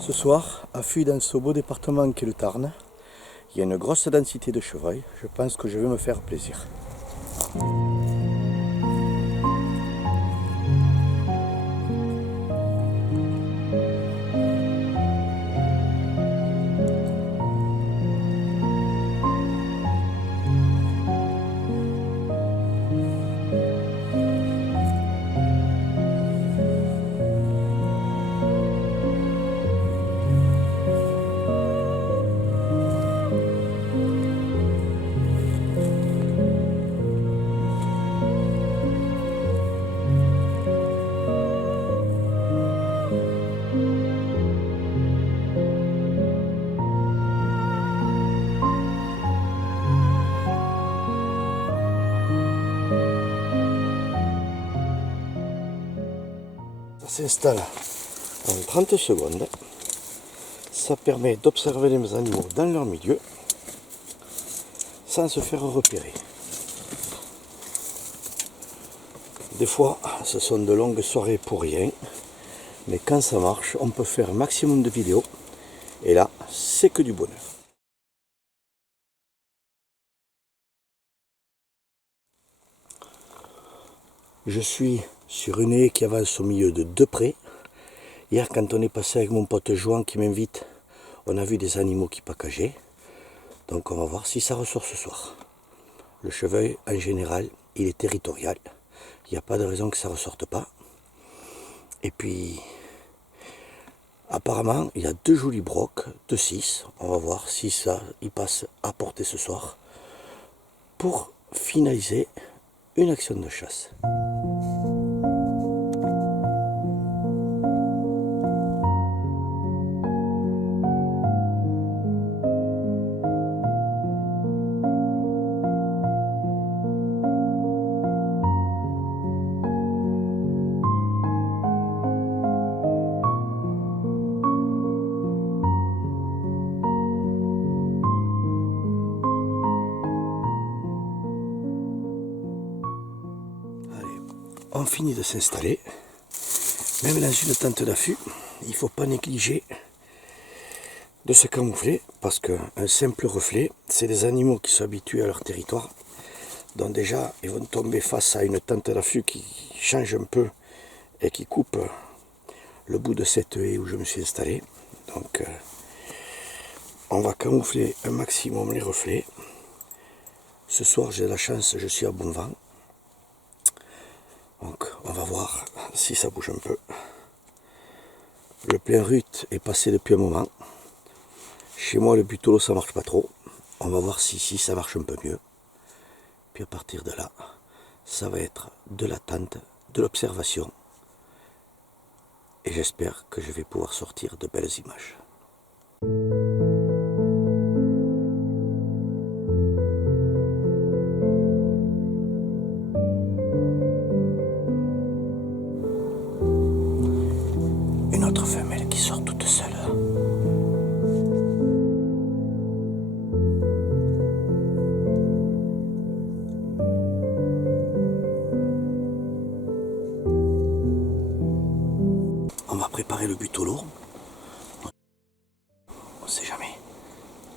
Ce soir, affût dans ce beau département qu'est le Tarn, il y a une grosse densité de chevreuils. Je pense que je vais me faire plaisir. Ça s'installe en 30 secondes. Ça permet d'observer les animaux dans leur milieu sans se faire repérer. Des fois, ce sont de longues soirées pour rien, mais quand ça marche, on peut faire un maximum de vidéos. Et là, c'est que du bonheur. Je suis sur une haie qui avance au milieu de deux prés. Hier, quand on est passé avec mon pote Joan qui m'invite, on a vu des animaux qui paccageaient. Donc on va voir si ça ressort ce soir. Le chevreuil, en général, il est territorial. Il n'y a pas de raison que ça ne ressorte pas. Et puis, apparemment, il y a deux jolis brocs de 6. On va voir si ça, il passe à portée ce soir pour finaliser une action de chasse. On finit de s'installer. Même dans une tente d'affût, il ne faut pas négliger de se camoufler parce qu'un simple reflet, c'est des animaux qui sont habitués à leur territoire. Donc déjà, ils vont tomber face à une tente d'affût qui change un peu et qui coupe le bout de cette haie où je me suis installé. Donc on va camoufler un maximum les reflets. Ce soir, j'ai la chance, je suis à bon vent. Donc on va voir si ça bouge un peu. Le plein rut est passé depuis un moment. Chez moi, le butolo, ça marche pas trop. On va voir si ici, ça marche un peu mieux. Puis à partir de là, ça va être de l'attente, de l'observation. Et j'espère que je vais pouvoir sortir de belles images. Une autre femelle qui sort toute seule. On va préparer le butolo. On sait jamais.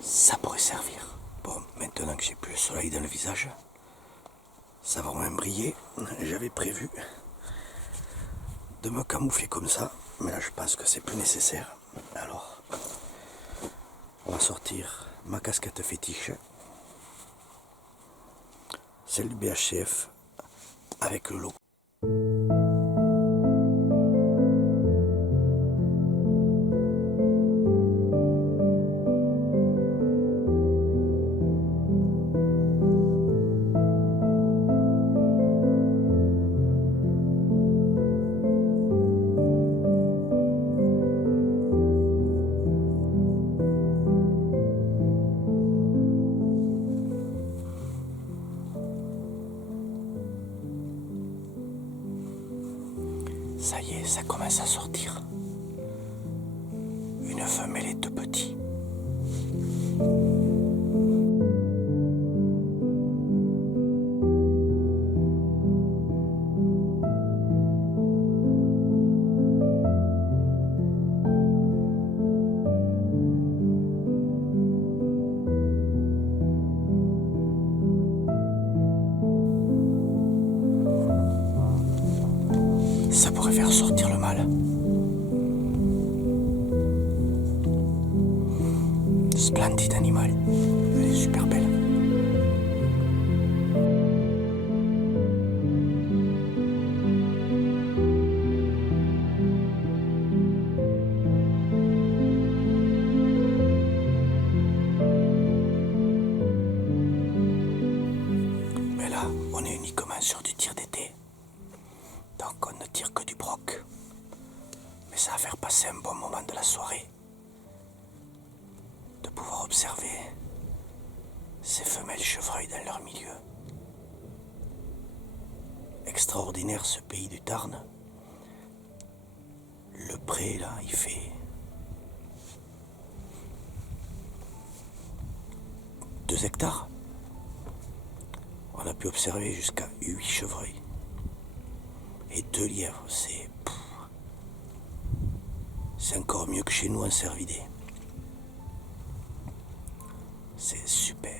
Ça pourrait servir. Bon, maintenant que j'ai plus le soleil dans le visage, ça va au moins briller. J'avais prévu de me camoufler comme ça, mais là je pense que c'est plus nécessaire. Alors, on va sortir ma casquette fétiche, celle du BHCF, avec le logo. Ça y est, ça commence à sortir. Une femelle et deux petits. belle. Splendide animal. Elle est super belle. Mais là, on est uniquement sur du tir d'été. Donc on ne tire que du broc. Mais ça va faire passer un bon moment de la soirée. De pouvoir observer ces femelles chevreuils dans leur milieu. Extraordinaire ce pays du Tarn. Le pré là, il fait 2 hectares. On a pu observer jusqu'à 8 chevreuils. Et 2 lièvres, c'est encore mieux que chez nous en Cervidé. C'est super.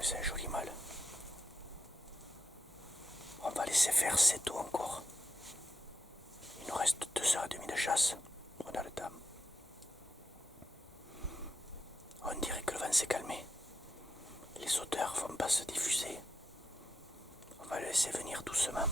C'est un joli mâle. On va laisser faire 7 eaux encore. Il nous reste 2h30 de chasse. On a le temps. On dirait que le vent s'est calmé. Les odeurs vont pas se diffuser. On va le laisser venir doucement.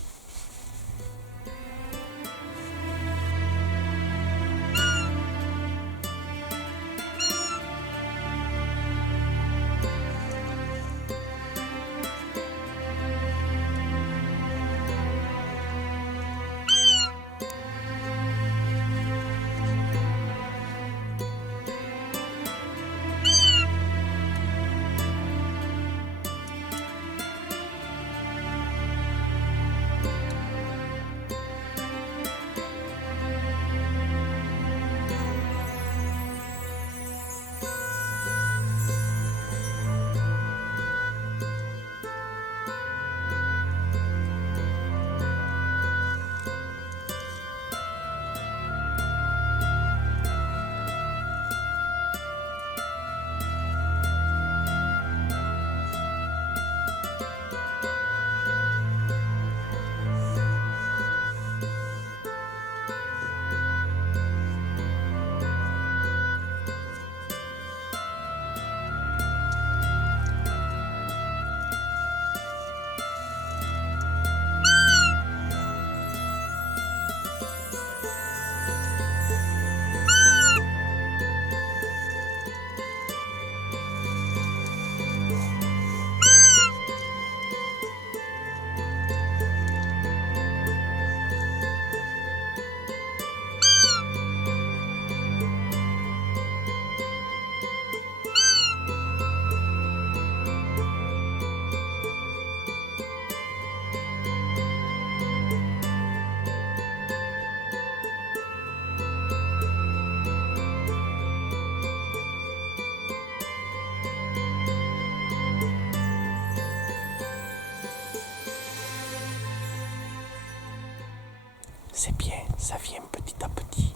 c'est bien, ça vient petit à petit,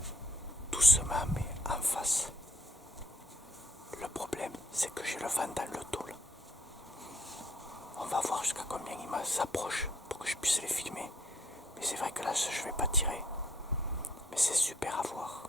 doucement mais en face. Le problème, c'est que j'ai le vent dans le dos là. On va voir jusqu'à combien il s'approche pour que je puisse les filmer. Mais c'est vrai que là, je vais pas tirer. Mais c'est super à voir.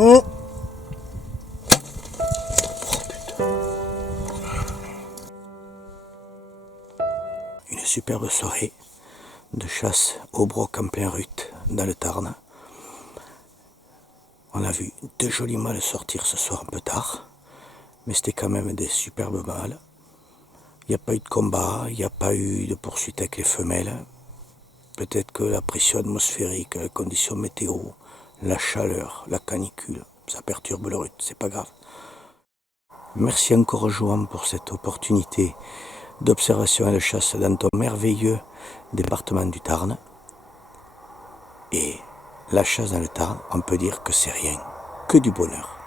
Oh une superbe soirée de chasse au broc en plein rut dans le Tarn. On a vu 2 jolis mâles sortir ce soir un peu tard, mais c'était quand même des superbes mâles. Il n'y a pas eu de combat, il n'y a pas eu de poursuite avec les femelles. Peut-être que la pression atmosphérique, les conditions météo, la chaleur, la canicule, ça perturbe le rut, c'est pas grave. Merci encore Johan pour cette opportunité d'observation et de chasse dans ton merveilleux département du Tarn. Et la chasse dans le Tarn, on peut dire que c'est rien que du bonheur.